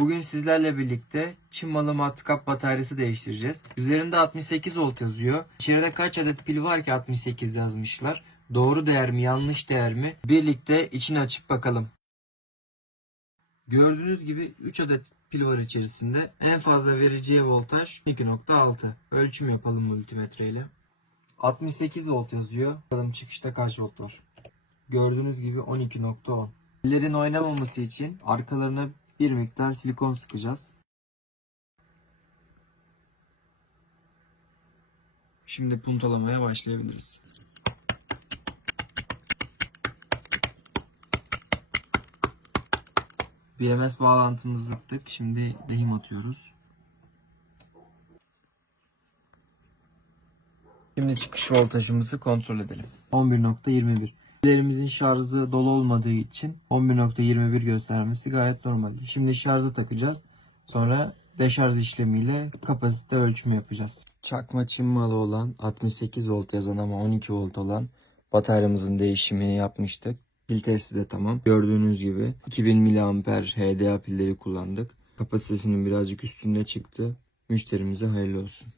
Bugün sizlerle birlikte Çin malı matkap bataryası değiştireceğiz. Üzerinde 68 volt yazıyor. İçeride kaç adet pil var ki 68 yazmışlar. Doğru değer mi yanlış değer mi? Birlikte içini açıp bakalım. Gördüğünüz gibi 3 adet pil var içerisinde. En fazla vereceği voltaj 2.6. Ölçüm yapalım multimetre ile. 68 volt yazıyor. Bakalım çıkışta kaç volt var. Gördüğünüz gibi 12.10. Pillerin oynamaması için arkalarına bir miktar silikon sıkacağız. Şimdi puntalamaya başlayabiliriz. BMS bağlantımızı sıktık. Şimdi lehim atıyoruz. Şimdi çıkış voltajımızı kontrol edelim. 11.21. Pillerimizin şarjı dolu olmadığı için 11.21 göstermesi gayet normal. Şimdi şarjı takacağız. Sonra deşarj işlemiyle kapasite ölçümü yapacağız. Çakma Çin olan 68 volt yazan ama 12 volt olan bataryamızın değişimini yapmıştık. Pil testi de tamam. Gördüğünüz gibi 2000 mAh HDA pilleri kullandık. Kapasitesinin birazcık üstünde çıktı. Müşterimize hayırlı olsun.